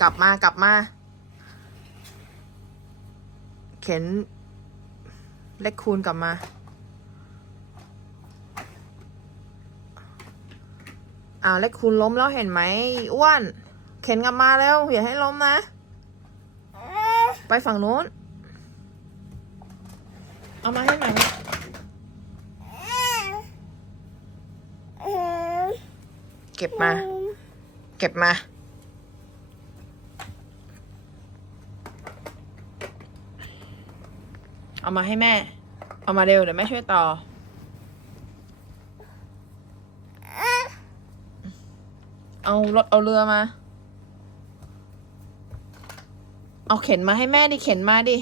กลับมากลับมา เข็น เลขคูณกลับมา อ้าวเลขคูณล้มแล้วเห็นไหมอ้วน เข็นกลับมาแล้วอย่าให้ล้มนะ ไปฝั่งโน้น เอามาให้หน่อยเก็บมา เก็บมา เอามาให้แม่ เอามาเร็วเดี๋ยวแม่ช่วยต่อ เอารถเอาเรือมา เอาเข็นมาให้แม่ดิ เข็นมาดิ